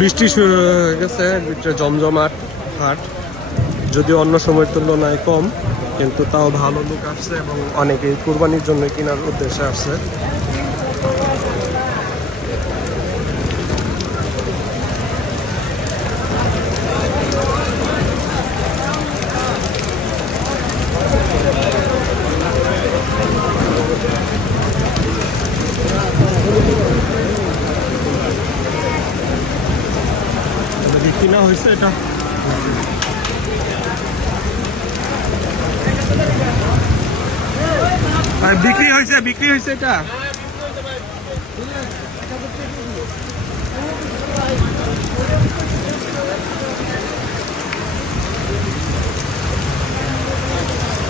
বৃষ্টি শুরু হয়ে গেছে, জমজমাট হাট। যদিও অন্য সময়ের তুলনায় কম, কিন্তু তাও ভালো লোক আসছে এবং অনেকেই কুরবানির জন্য কেনার উদ্দেশ্যে আসছে। কিনা হয়েছে এটা, বিক্রি হয়েছে এটা।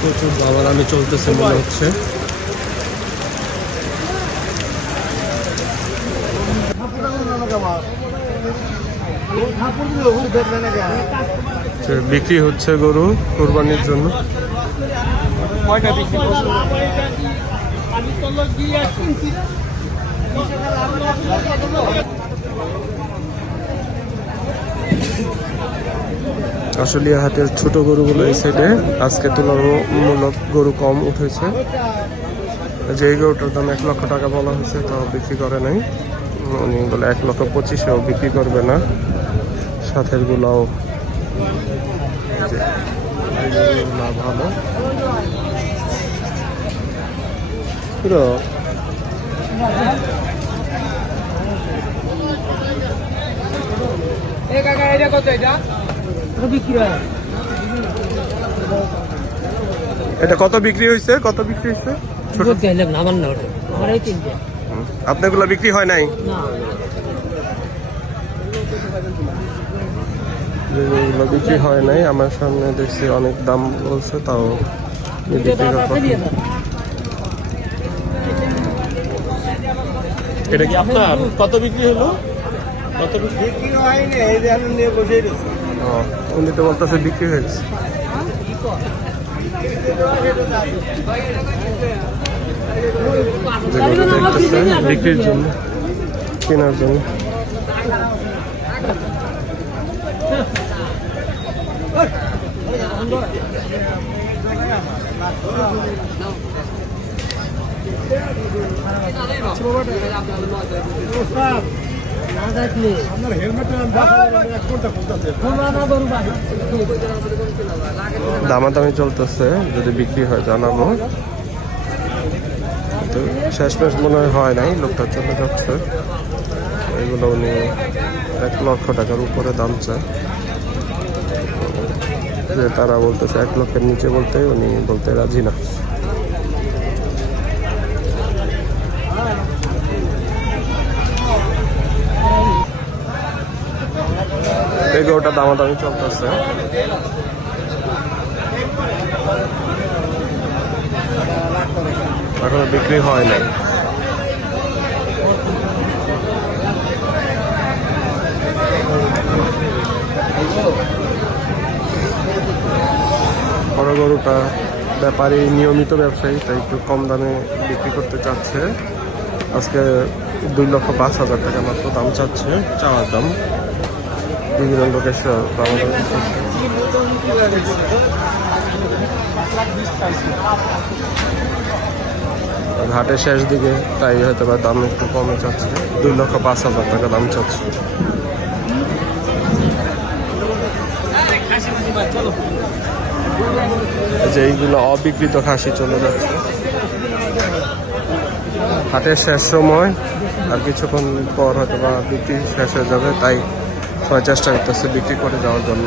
প্রচুর দামাদামি চলতেছে মনে হচ্ছে। বিক্রি হচ্ছে গরু কোরবানির জন্য। আশুলিয়া হাটের ছোট গরুগুলো এই সাইডে আজকে তুলনামূলক গরু কম উঠেছে। যে গরুটার দাম 1 লক্ষ টাকা বলা হয়েছে, তাও বিক্রি করে নাই। উনি বলে 1,25,000 বিক্রি করবে না। সাথের গুলাও ভালো। এটা কত বিক্রি হয়েছে? আপনারগুলো বিক্রি হয় নাই? যেগুলো বিক্রি হয় নাই আমার সামনে দেখছি অনেক দাম বলছে, তাও এটা কি আপনার? কত বিক্রি হলো? কত বিক্রি হয়নি, উনি তো বলতেছে বিক্রি হয়েছে। যেগুলো দেখতেছে বিক্রির জন্য, কেনার জন্য। দামাদামি চলতেছে, যদি বিক্রি হয় জানাবো। তো শেষমেশ মনে হয় নাই, লোকটা চলে যাচ্ছে। এগুলো উনি 1 লক্ষ টাকার উপরে দাম চায়। যে তারা বলতেছে 1 লক্ষের নিচে বলতে উনি বলতে রাজি না। এই গরুটা দামাদামি চলতেছে। এখনো বিক্রি হয় নাই। বড় গরুটা ব্যাপারী নিয়মিত ব্যবসায়ী, তাই একটু কম দামে বিক্রি করতে চাচ্ছে। আজকে 2,05,000 টাকা মাত্র দাম চাচ্ছে, চাওয়ার দাম। বিভিন্ন লোকের ঘাটের শেষ দিকে, তাই হয়তো বা দাম একটু কমে চাচ্ছে। 2,05,000 টাকা দাম চাচ্ছে। যে এইগুলো অবিকৃত খাসি চলে যাচ্ছে। হাটের শেষ সময়, আর কিছুক্ষণ পর হয়তো বা বিক্রি শেষ হয়ে যাবে, তাই সবাই চেষ্টা করতেছে বিক্রি করে যাওয়ার জন্য।